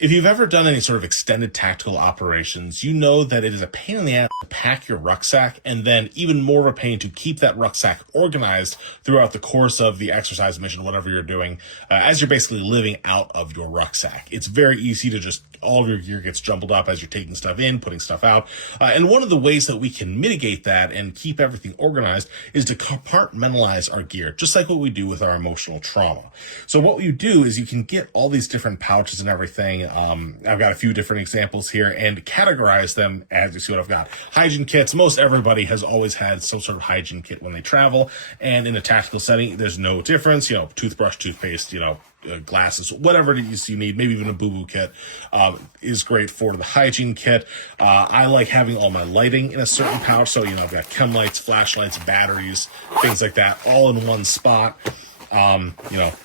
If you've ever done any sort of extended tactical operations, you know that it is a pain in the ass to pack your rucksack, and then even more of a pain to keep that rucksack organized throughout the course of the exercise mission, whatever you're doing, as you're basically living out of your rucksack. It's very easy to just, all of your gear gets jumbled up as you're taking stuff in, putting stuff out. And one of the ways that we can mitigate that and keep everything organized is to compartmentalize our gear, just like what we do with our emotional trauma. So what you do is you can get all these different pouches and everything. I've got a few different examples here and categorize them as you see what I've got. Hygiene kits. Most everybody has always had some sort of hygiene kit when they travel. And in a tactical setting, there's no difference. Toothbrush, toothpaste, glasses, whatever it is you need, maybe even a boo-boo kit, is great for the hygiene kit. I like having all my lighting in a certain pouch. So, I've got chem lights, flashlights, batteries, things like that, all in one spot.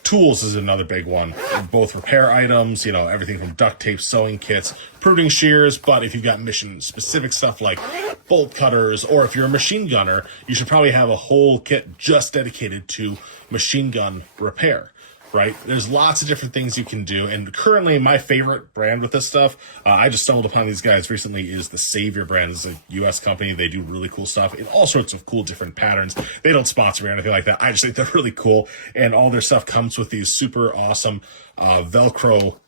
Tools is another big one, both repair items, everything from duct tape, sewing kits, pruning shears. But if you've got mission specific stuff like bolt cutters, or if you're a machine gunner, you should probably have a whole kit just dedicated to machine gun repair. Right? There's lots of different things you can do. And currently my favorite brand with this stuff, I just stumbled upon these guys recently, is the Savior brand. It's a US company. They do really cool stuff in all sorts of cool different patterns. They don't sponsor me or anything like that. I just think they're really cool. And all their stuff comes with these super awesome Velcro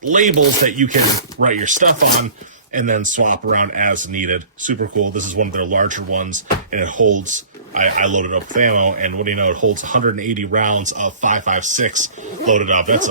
labels that you can write your stuff on and then swap around as needed. Super cool. This is one of their larger ones, and it holds, I loaded up with ammo, and what do you know, it holds 180 rounds of 5.56 loaded up. That's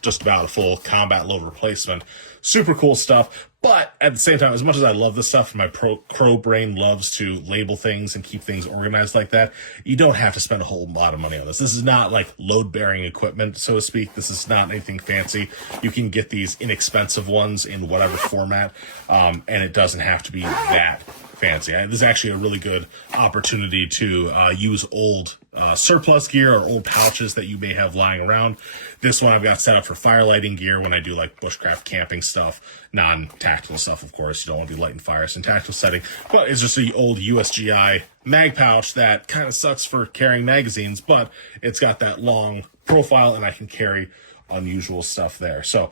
just about a full combat load replacement. Super cool stuff. But at the same time, as much as I love this stuff, my crow brain loves to label things and keep things organized like that, you don't have to spend a whole lot of money on this. This is not like load-bearing equipment, so to speak. This is not anything fancy. You can get these inexpensive ones in whatever format, and it doesn't have to be that fancy. This is actually a really good opportunity to use old surplus gear or old pouches that you may have lying around. This one I've got set up for fire lighting gear when I do like bushcraft camping stuff, non-tactical stuff, of course. You don't want to be lighting fires in tactical setting, but it's just the old USGI mag pouch that kind of sucks for carrying magazines, but it's got that long profile and I can carry unusual stuff there. So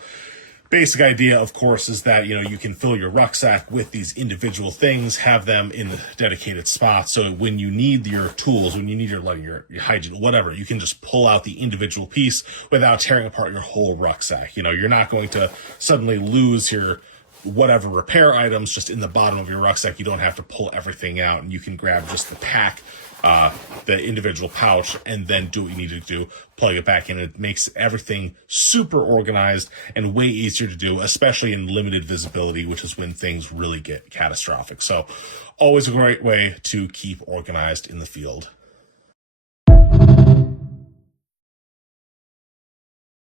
basic idea, of course, is that, you can fill your rucksack with these individual things, have them in dedicated spots. So when you need your tools, when you need your hygiene, whatever, you can just pull out the individual piece without tearing apart your whole rucksack. You're not going to suddenly lose your whatever repair items just in the bottom of your rucksack. You don't have to pull everything out, and you can grab just the pack, the individual pouch, and then do what you need to do, plug it back in. It makes everything super organized and way easier to do, especially in limited visibility, which is when things really get catastrophic. So always a great way to keep organized in the field.